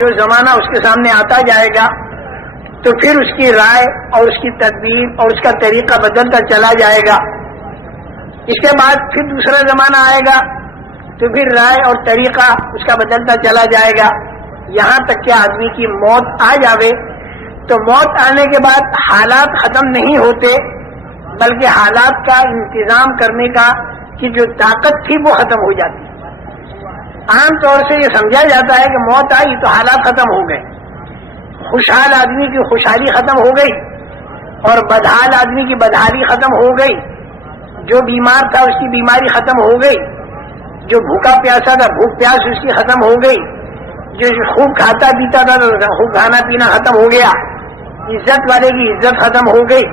جو زمانہ اس کے سامنے آتا جائے گا تو پھر اس کی رائے اور اس کی تدبیر اور اس کا طریقہ بدلتا چلا جائے گا. اس کے بعد پھر دوسرا زمانہ آئے گا تو پھر رائے اور طریقہ اس کا بدلتا چلا جائے گا، یہاں تک کہ آدمی کی موت آ جاوے. تو موت آنے کے بعد حالات ختم نہیں ہوتے بلکہ حالات کا انتظام کرنے کا کی جو طاقت تھی وہ ختم ہو جاتی. عام طور سے یہ سمجھا جاتا ہے کہ موت آئی تو حالات ختم ہو گئے، خوشحال آدمی کی خوشحالی ختم ہو گئی اور بدحال آدمی کی بدحالی ختم ہو گئی، جو بیمار تھا اس کی بیماری ختم ہو گئی، جو بھوکا پیاسا تھا بھوک پیاس اس کی ختم ہو گئی، جو خوب کھاتا پیتا تھا تو خوب کھانا پینا ختم ہو گیا، عزت والے کی عزت ختم ہو گئی،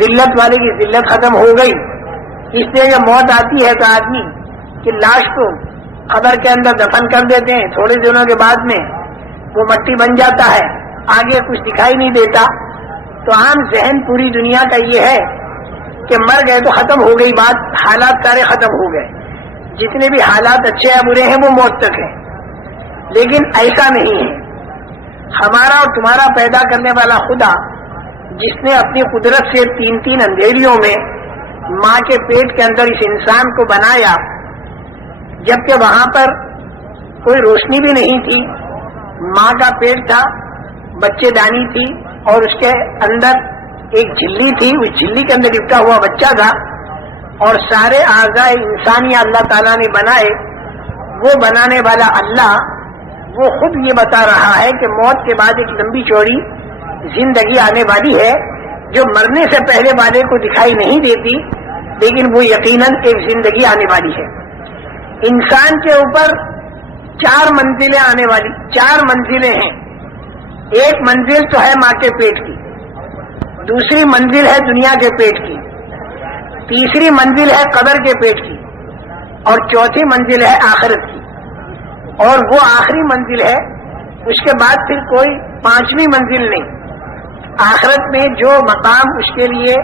ذلت والے کی ذلت ختم ہو گئی. اس لیے جب موت آتی ہے تو آدمی کی لاش کو قبر کے اندر دفن کر دیتے ہیں، تھوڑے دنوں کے بعد میں وہ مٹی بن جاتا ہے، آگے کچھ دکھائی نہیں دیتا. تو عام ذہن پوری دنیا کا یہ ہے کہ مر گئے تو ختم ہو گئی بات، حالات سارے ختم ہو گئے، جتنے بھی حالات اچھے یا برے ہیں وہ موت تک ہیں. لیکن ایسا نہیں ہے. ہمارا اور تمہارا پیدا کرنے والا خدا جس نے اپنی قدرت سے تین تین اندھیریوں میں ماں کے پیٹ کے اندر اس انسان کو بنایا، جبکہ وہاں پر کوئی روشنی بھی نہیں تھی، ماں کا پیٹ تھا، بچے دانی تھی اور اس کے اندر ایک جھلی تھی، اس جھلی کے اندر لپٹا ہوا بچہ تھا، اور سارے اعضاء انسانیہ اللہ تعالیٰ نے بنائے. وہ بنانے والا اللہ وہ خود یہ بتا رہا ہے کہ موت کے بعد ایک لمبی چوڑی زندگی آنے والی ہے جو مرنے سے پہلے والے کو دکھائی نہیں دیتی، لیکن وہ یقیناً ایک زندگی آنے والی ہے. انسان کے اوپر 4 منزلیں آنے والی، 4 منزلیں ہیں. ایک منزل تو ہے ماں کے پیٹ کی، دوسری منزل ہے دنیا کے پیٹ کی، تیسری منزل ہے قبر کے پیٹ کی، اور چوتھی منزل ہے آخرت کی. اور وہ آخری منزل ہے، اس کے بعد پھر کوئی 5ویں منزل نہیں. آخرت میں جو مقام اس کے لیے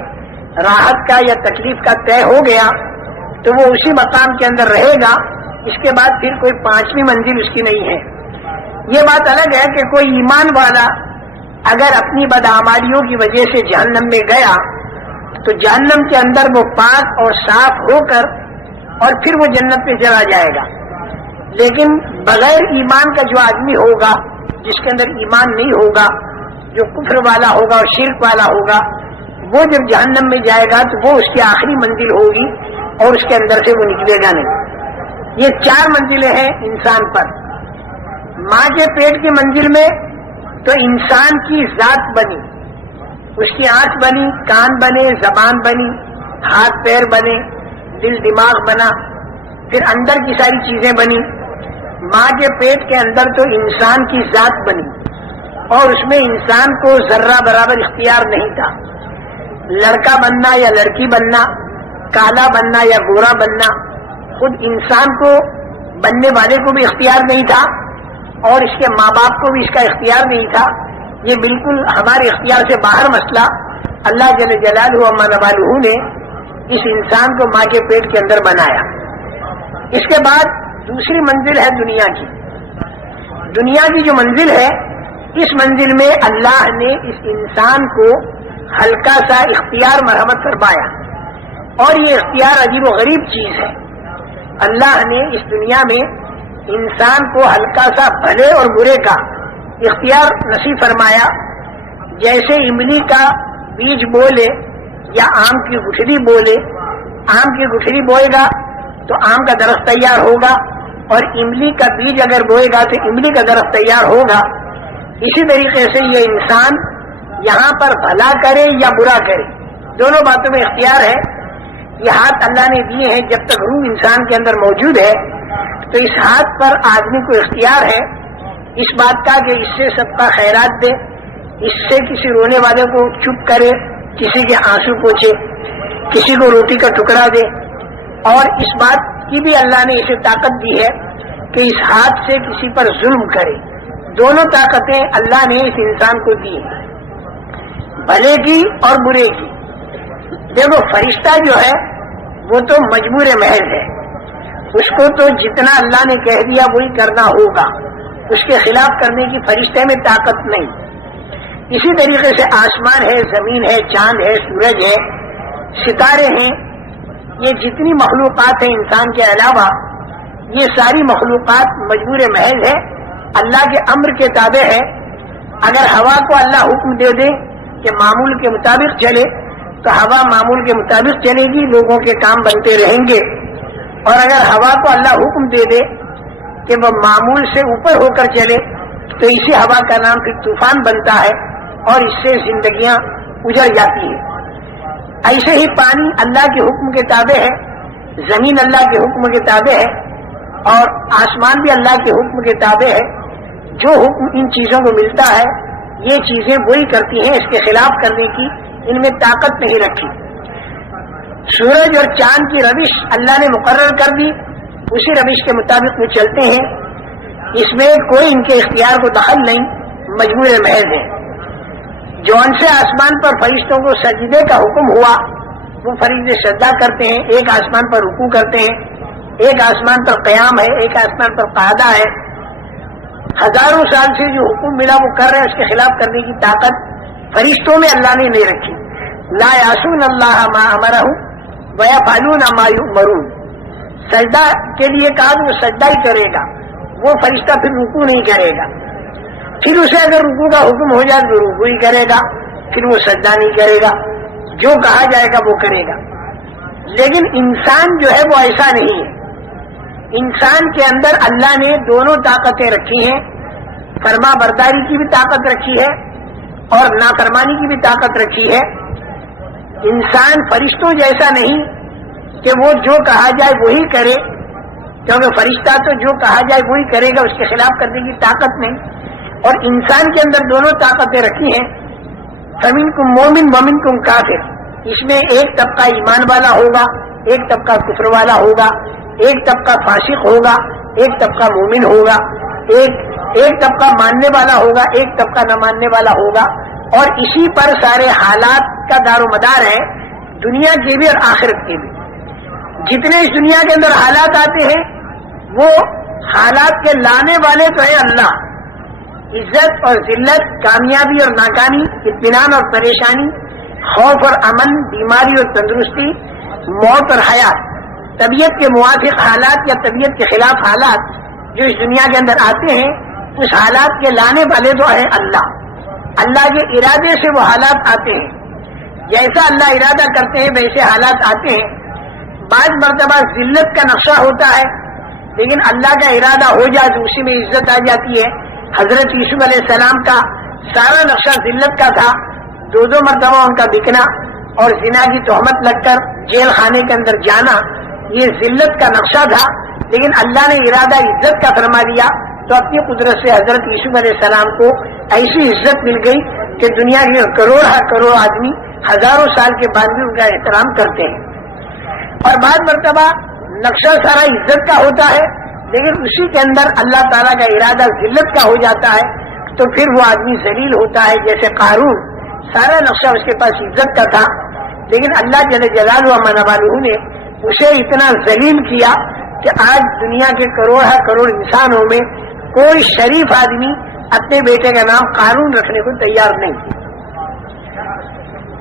راحت کا یا تکلیف کا طے ہو گیا تو وہ اسی مقام کے اندر رہے گا. اس کے بعد پھر کوئی 5ویں منزل اس کی نہیں ہے. یہ بات الگ ہے کہ کوئی ایمان والا اگر اپنی بدعمالیوں کی وجہ سے جہنم میں گیا تو جہنم کے اندر وہ پاک اور صاف ہو کر اور پھر وہ جنت میں چلا جائے گا. لیکن بغیر ایمان کا جو آدمی ہوگا، جس کے اندر ایمان نہیں ہوگا، جو کفر والا ہوگا اور شرک والا ہوگا، وہ جب جہنم میں جائے گا تو وہ اس کی آخری منزل ہوگی اور اس کے اندر سے وہ نکلے گا نہیں. یہ 4 منزلیں ہیں انسان پر. ماں کے پیٹ کی منزل میں تو انسان کی ذات بنی، اس کی آنکھ بنی، کان بنے، زبان بنی، ہاتھ پیر بنے، دل دماغ بنا، پھر اندر کی ساری چیزیں بنی. ماں کے پیٹ کے اندر تو انسان کی ذات بنی اور اس میں انسان کو ذرہ برابر اختیار نہیں تھا. لڑکا بننا یا لڑکی بننا، کالا بننا یا گورا بننا، خود انسان کو بننے والے کو بھی اختیار نہیں تھا اور اس کے ماں باپ کو بھی اس کا اختیار نہیں تھا. یہ بالکل ہمارے اختیار سے باہر مسئلہ اللہ جل جلالہ و منوالہ نے اس انسان کو ماں کے پیٹ کے اندر بنایا. اس کے بعد دوسری منزل ہے دنیا کی. دنیا کی جو منزل ہے، اس منزل میں اللہ نے اس انسان کو ہلکا سا اختیار مرحمت فرمایا، اور یہ اختیار عجیب و غریب چیز ہے. اللہ نے اس دنیا میں انسان کو ہلکا سا بھلے اور برے کا اختیار نصیب فرمایا. جیسے املی کا بیج بولے یا آم کی گٹھلی بولے، آم کی گٹھلی بوئے گا تو آم کا درخت تیار ہوگا، اور املی کا بیج اگر بوئے گا تو املی کا درخت تیار ہوگا. اسی طریقے سے یہ انسان یہاں پر بھلا کرے یا برا کرے، دونوں باتوں میں اختیار ہے. یہ ہاتھ اللہ نے دیے ہیں، جب تک روح انسان کے اندر موجود ہے تو اس ہاتھ پر آدمی کو اختیار ہے اس بات کا کہ اس سے سب کا خیرات دے، اس سے کسی رونے والے کو چپ کرے، کسی کے آنسو پوچھے، کسی کو روٹی کا ٹکڑا دے. اور اس بات کی بھی اللہ نے اسے طاقت دی ہے کہ اس ہاتھ سے کسی پر ظلم کرے. دونوں طاقتیں اللہ نے اس انسان کو دی ہیں، بھلے کی اور برے کی. دیکھو فرشتہ جو ہے وہ تو مجبور محض ہے، اس کو تو جتنا اللہ نے کہہ دیا وہی کرنا ہوگا. اس کے خلاف کرنے کی فرشتے میں طاقت نہیں. اسی طریقے سے آسمان ہے، زمین ہے، چاند ہے، سورج ہے، ستارے ہیں، یہ جتنی مخلوقات ہیں انسان کے علاوہ، یہ ساری مخلوقات مجبور محض ہے، اللہ کے امر کے تابع ہے. اگر ہوا کو اللہ حکم دے دے کہ معمول کے مطابق چلے تو ہوا معمول کے مطابق چلے گی، لوگوں کے کام بنتے رہیں گے. اور اگر ہوا کو اللہ حکم دے دے کہ وہ معمول سے اوپر ہو کر چلے تو اسی ہوا کا نام پھر طوفان بنتا ہے اور اس سے زندگیاں اجڑ جاتی ہیں. ایسے ہی پانی اللہ کے حکم کے تابع ہے، زمین اللہ کے حکم کے تابع ہے اور آسمان بھی اللہ کے حکم کے تابع ہے. جو حکم ان چیزوں کو ملتا ہے یہ چیزیں وہی کرتی ہیں، اس کے خلاف کرنے کی ان میں طاقت نہیں رکھی. سورج اور چاند کی روش اللہ نے مقرر کر دی، اسی روش کے مطابق وہ چلتے ہیں، اس میں کوئی ان کے اختیار کو دخل نہیں، مجبور محض ہے. جون سے آسمان پر فرشتوں کو سجدے کا حکم ہوا وہ فرشتے سجدہ کرتے ہیں، ایک آسمان پر رکوع کرتے ہیں، ایک آسمان پر قیام ہے، ایک آسمان پر قعدہ ہے. ہزاروں سال سے جو حکم ملا وہ کر رہے ہیں، اس کے خلاف کرنے کی طاقت فرشتوں میں اللہ نے نہیں رکھی. لا یعصون اللہ ما امرہم ویفعلون ما یؤمرون. سجدہ کے لیے کہا تو وہ سجدہ ہی کرے گا، وہ فرشتہ پھر رکوع نہیں کرے گا. پھر اسے اگر رکوع کا حکم ہو جائے تو رکوع ہی کرے گا، پھر وہ سجدہ نہیں کرے گا، جو کہا جائے گا وہ کرے گا. لیکن انسان جو ہے وہ ایسا نہیں ہے. انسان کے اندر اللہ نے دونوں طاقتیں رکھی ہیں، فرما برداری کی بھی طاقت رکھی ہے اور نافرمانی کی بھی طاقت رکھی ہے. انسان فرشتوں جیسا نہیں کہ وہ جو کہا جائے وہی کرے، کیونکہ فرشتہ تو جو کہا جائے وہی کرے گا، اس کے خلاف کرنے کی طاقت نہیں. اور انسان کے اندر دونوں طاقتیں رکھی ہیں. فمنکم مومن ومنکم کافر. اس میں ایک طبقہ ایمان والا ہوگا، ایک طبقہ کفر والا ہوگا، ایک طبقہ فاسق ہوگا، ایک طبقہ مومن ہوگا، ایک طبقہ ماننے والا ہوگا، ایک طبقہ نہ ماننے والا ہوگا. اور اسی پر سارے حالات کا دار و مدار ہے، دنیا کے بھی اور آخرت کے بھی. جتنے اس دنیا کے اندر حالات آتے ہیں وہ حالات کے لانے والے تو ہے اللہ. عزت اور ذلت، کامیابی اور ناکامی، اطمینان اور پریشانی، خوف اور امن، بیماری اور تندرستی، موت اور حیات، طبیعت کے موافق حالات یا طبیعت کے خلاف حالات جو اس دنیا کے اندر آتے ہیں، اس حالات کے لانے والے تو ہے اللہ. اللہ کے ارادے سے وہ حالات آتے ہیں، جیسا اللہ ارادہ کرتے ہیں ویسے حالات آتے ہیں. بعض مرتبہ ذلت کا نقشہ ہوتا ہے لیکن اللہ کا ارادہ ہو جائے تو اسی میں عزت آ جاتی ہے. حضرت یوسف علیہ السلام کا سارا نقشہ ذلت کا تھا، دو مرتبہ ان کا بکنا اور زنا کی تہمت لگ کر جیل خانے کے اندر جانا، یہ ذلت کا نقشہ تھا. لیکن اللہ نے ارادہ عزت کا فرما دیا تو اپنی قدرت سے حضرت یوسف علیہ السلام کو ایسی عزت مل گئی کہ دنیا کے کروڑ آدمی ہزاروں سال کے بعد بھی ان کا احترام کرتے ہیں. اور بعض مرتبہ نقشہ سارا عزت کا ہوتا ہے لیکن اسی کے اندر اللہ تعالیٰ کا ارادہ ذلت کا ہو جاتا ہے تو پھر وہ آدمی ذلیل ہوتا ہے. جیسے قارون، سارا نقشہ اس کے پاس عزت کا تھا لیکن اللہ جل جلالہ و منوالہ نے اسے اتنا ذلیل کیا کہ آج دنیا کے کروڑ انسانوں میں کوئی شریف آدمی اپنے بیٹے کا نام قارون رکھنے کو تیار نہیں.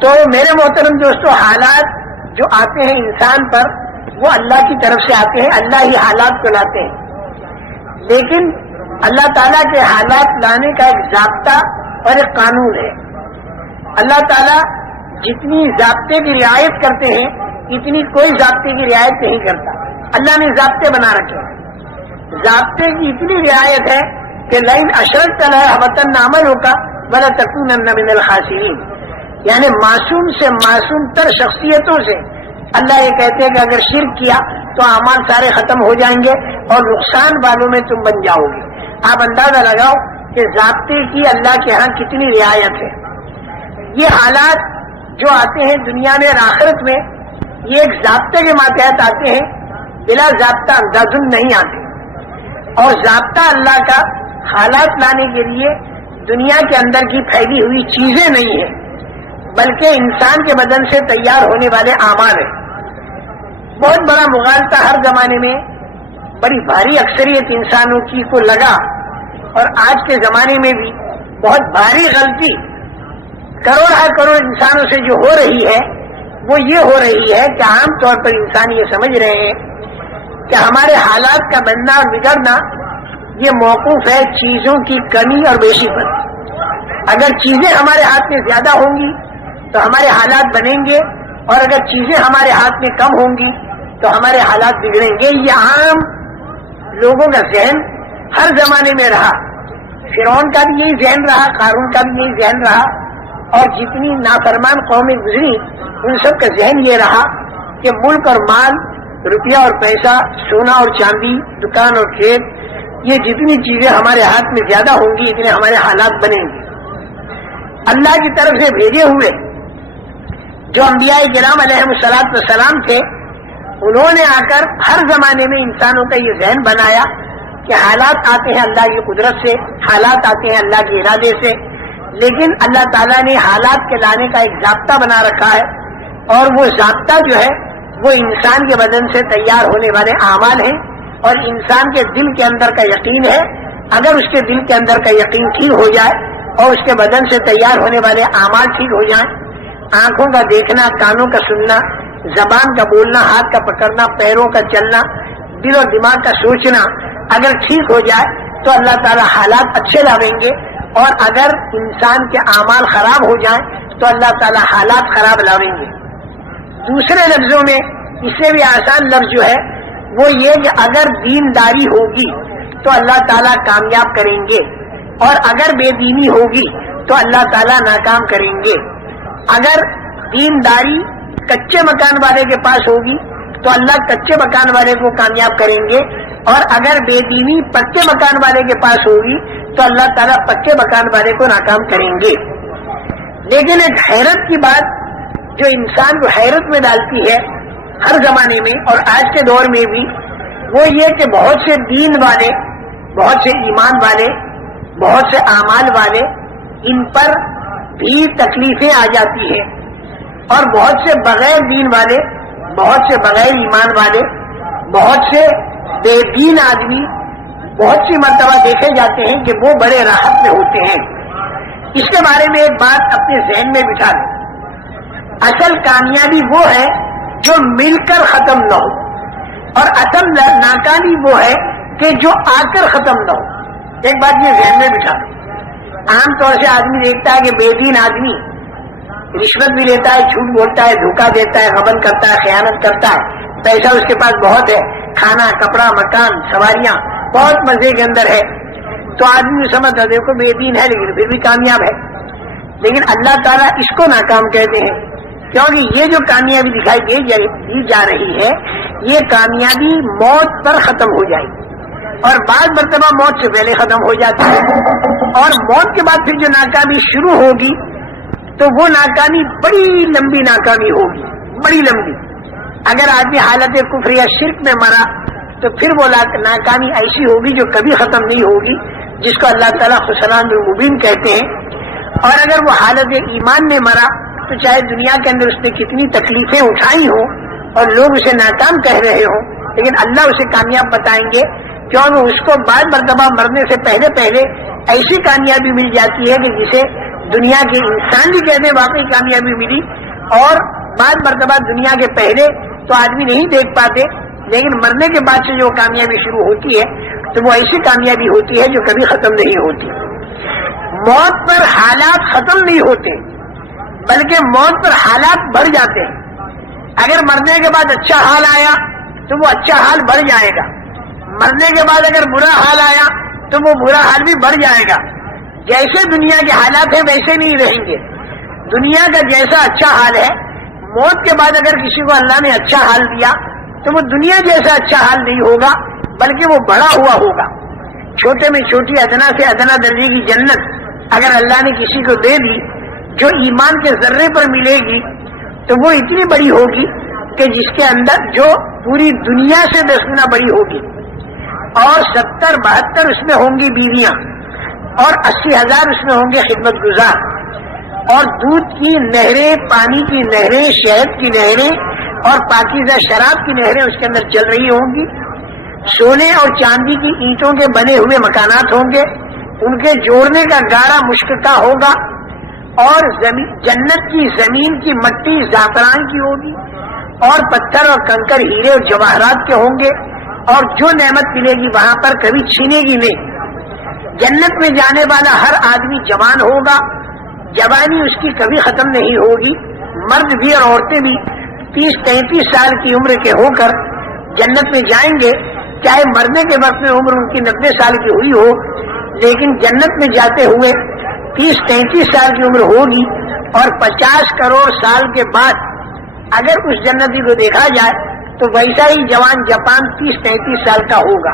تو میرے محترم دوستو، حالات جو آتے ہیں انسان پر وہ اللہ کی طرف سے آتے ہیں، اللہ ہی حالات کو لاتے ہیں. لیکن اللہ تعالیٰ کے حالات لانے کا ایک ضابطہ اور ایک قانون ہے. اللہ تعالیٰ جتنی ضابطے کی رعایت کرتے ہیں اتنی کوئی ضابطے کی رعایت نہیں کرتا. اللہ نے ضابطے بنا رکھے ہیں. ضابطے کی اتنی رعایت ہے کہ لئن اشرکت ليحبطن عملك ولتكونن من الخاسرین. یعنی معصوم سے معصوم تر شخصیتوں سے اللہ یہ کہتے ہیں کہ اگر شرک کیا تو اعمال سارے ختم ہو جائیں گے اور نقصان والوں میں تم بن جاؤ گے. آپ اندازہ لگاؤ کہ ضابطے کی اللہ کے ہاں کتنی رعایت ہے. یہ حالات جو آتے ہیں دنیا میں اور آخرت میں یہ ایک ضابطے کے ماتحت آتے ہیں، بلا ضابطہ اندازن نہیں آتے. اور ضابطہ اللہ کا حالات لانے کے لیے دنیا کے اندر کی پھیلی ہوئی چیزیں نہیں ہیں بلکہ انسان کے بدن سے تیار ہونے والے اعمال ہیں. بہت بڑا مغالطہ ہر زمانے میں بڑی بھاری اکثریت انسانوں کی کو لگا اور آج کے زمانے میں بھی بہت بھاری غلطی کروڑ انسانوں سے جو ہو رہی ہے وہ یہ ہو رہی ہے کہ عام طور پر انسان یہ سمجھ رہے ہیں کہ ہمارے حالات کا بننا اور بگڑنا یہ موقوف ہے چیزوں کی کمی اور بیشی پر. اگر چیزیں ہمارے ہاتھ میں زیادہ ہوں گی تو ہمارے حالات بنیں گے، اور اگر چیزیں ہمارے ہاتھ میں کم ہوں گی تو ہمارے حالات بگڑیں گے. یہ عام لوگوں کا ذہن ہر زمانے میں رہا. فرعون کا بھی یہی ذہن رہا، قارون کا بھی یہی ذہن رہا، اور جتنی نافرمان قومیں گزری ان سب کا ذہن یہ رہا کہ ملک اور مال، روپیہ اور پیسہ، سونا اور چاندی، دکان اور کھیت، یہ جتنی چیزیں ہمارے ہاتھ میں زیادہ ہوں گی اتنے ہمارے حالات بنیں گے. اللہ کی طرف سے بھیجے ہوئے جو انبیاء کرام علیہم الصلوۃ والسلام تھے، انہوں نے آ کر ہر زمانے میں انسانوں کا یہ ذہن بنایا کہ حالات آتے ہیں اللہ کی قدرت سے، حالات آتے ہیں اللہ کے ارادے سے، لیکن اللہ تعالیٰ نے حالات کے لانے کا ایک ضابطہ بنا رکھا ہے، اور وہ ضابطہ جو ہے وہ انسان کے بدن سے تیار ہونے والے اعمال ہیں، اور انسان کے دل کے اندر کا یقین ہے. اگر اس کے دل کے اندر کا یقین ٹھیک ہو جائے اور اس کے بدن سے تیار ہونے والے اعمال ٹھیک ہو جائیں، آنکھوں کا دیکھنا، کانوں کا سننا، زبان کا بولنا، ہاتھ کا پکڑنا، پیروں کا چلنا، دل اور دماغ کا سوچنا اگر ٹھیک ہو جائے تو اللہ تعالیٰ حالات اچھے لاویں گے، اور اگر انسان کے اعمال خراب ہو جائیں تو اللہ تعالیٰ حالات خراب لاویں گے. دوسرے لفظوں میں اس سے بھی آسان لفظ جو ہے وہ یہ کہ اگر دینداری ہوگی تو اللہ تعالیٰ کامیاب کریں گے، اور اگر بے دینی ہوگی تو اللہ تعالیٰ ناکام کریں گے. اگر دینداری کچے مکان والے کے پاس ہوگی تو اللہ کچے مکان والے کو کامیاب کریں گے، اور اگر بے دینی پکے مکان والے کے پاس ہوگی تو اللہ تعالیٰ پکے مکان والے کو ناکام کریں گے. لیکن ایک حیرت کی بات جو انسان کو حیرت میں ڈالتی ہے ہر زمانے میں اور آج کے دور میں بھی، وہ یہ کہ بہت سے دین والے، بہت سے ایمان والے، بہت سے اعمال والے، ان پر بھی تکلیفیں آ جاتی ہیں، اور بہت سے بغیر دین والے، بہت سے بغیر ایمان والے، بہت سے بے دین آدمی بہت سی مرتبہ دیکھے جاتے ہیں کہ وہ بڑے راحت میں ہوتے ہیں. اس کے بارے میں ایک بات اپنے ذہن میں بٹھا لیں. اصل کامیابی وہ ہے جو مل کر ختم نہ ہو، اور اصل ناکامی وہ ہے کہ جو آ کر ختم نہ ہو. ایک بات یہ ذہن میں بٹھا لیں. عام طور سے آدمی دیکھتا ہے کہ بے دین آدمی رشوت بھی لیتا ہے، جھوٹ بولتا ہے، دھوکہ دیتا ہے، غبن کرتا ہے، خیانت کرتا ہے، پیسہ اس کے پاس بہت ہے، کھانا، کپڑا، مکان، سواریاں بہت مزے کے اندر ہے، تو آدمی سمجھتا دیکھو بے دین ہے لیکن پھر بھی کامیاب ہے. لیکن اللہ تعالیٰ اس کو ناکام کہتے ہیں، کیونکہ یہ جو کامیابی دکھائی دی جا رہی ہے یہ کامیابی موت پر ختم ہو جائے گی، اور بعض مرتبہ موت سے پہلے ختم ہو جاتی ہے، اور موت کے بعد پھر جو ناکامی شروع ہوگی تو وہ ناکامی بڑی لمبی ناکامی ہوگی، بڑی لمبی. اگر آدمی حالت کفر یا شرک میں مرا تو پھر وہ ناکامی ایسی ہوگی جو کبھی ختم نہیں ہوگی، جس کو اللہ تعالیٰ خسران المبین کہتے ہیں. اور اگر وہ حالت ایمان میں مرا تو چاہے دنیا کے اندر اس نے کتنی تکلیفیں اٹھائی ہوں اور لوگ اسے ناکام کہہ رہے ہوں، لیکن اللہ اسے کامیاب بتائیں گے، کیونکہ اس کو بعد مرتبہ مرنے سے پہلے پہلے ایسی کامیابی مل جاتی ہے کہ جسے دنیا کے انسان بھی کہتے ہیں واقعی کامیابی ملی، اور بعد مرتبہ دنیا کے پہلے تو آدمی نہیں دیکھ پاتے، لیکن مرنے کے بعد سے جو کامیابی شروع ہوتی ہے تو وہ ایسی کامیابی ہوتی ہے جو کبھی ختم نہیں ہوتی. موت پر حالات ختم نہیں ہوتے بلکہ موت پر حالات بڑھ جاتے ہیں. اگر مرنے کے بعد اچھا حال آیا تو وہ اچھا حال بڑھ جائے گا، مرنے کے بعد اگر برا حال آیا تو وہ برا حال بھی بڑھ جائے گا. جیسے دنیا کے حالات ہیں ویسے نہیں رہیں گے. دنیا کا جیسا اچھا حال ہے، موت کے بعد اگر کسی کو اللہ نے اچھا حال دیا تو وہ دنیا جیسا اچھا حال نہیں ہوگا بلکہ وہ بڑا ہوا ہوگا. چھوٹے میں چھوٹی ادنا سے ادنا درجے کی جنت اگر اللہ نے کسی کو دے دی جو ایمان کے ذرے پر ملے گی تو وہ اتنی بڑی ہوگی کہ جس کے اندر جو پوری دنیا سے 10 گنا بڑی ہوگی، اور 70-72 اس میں ہوں گی بیویاں، اور 80,000 اس میں ہوں گے خدمت گزار، اور دودھ کی نہریں، پانی کی نہریں، شہد کی نہریں اور پاکیزہ شراب کی نہریں اس کے اندر چل رہی ہوں گی. سونے اور چاندی کی اینٹوں کے بنے ہوئے مکانات ہوں گے، ان کے جوڑنے کا گاڑا مشک کا ہوگا، اور جنت کی زمین کی مٹی زعفران کی ہوگی، اور پتھر اور کنکر ہیرے اور جواہرات کے ہوں گے، اور جو نعمت ملے گی وہاں پر کبھی چھینے گی نہیں۔ جنت میں جانے والا ہر آدمی جوان ہوگا، جوانی اس کی کبھی ختم نہیں ہوگی۔ مرد بھی اور عورتیں بھی 30-33 سال کی عمر کے ہو کر جنت میں جائیں گے، چاہے مرنے کے وقت میں عمر ان کی 90 سال کی ہوئی ہو، لیکن جنت میں جاتے ہوئے 30-33 سال کی عمر ہوگی، اور 50 کروڑ سال کے بعد اگر اس جنتی کو دیکھا جائے تو ویسا ہی جوان جاپان 30-33 سال کا ہوگا۔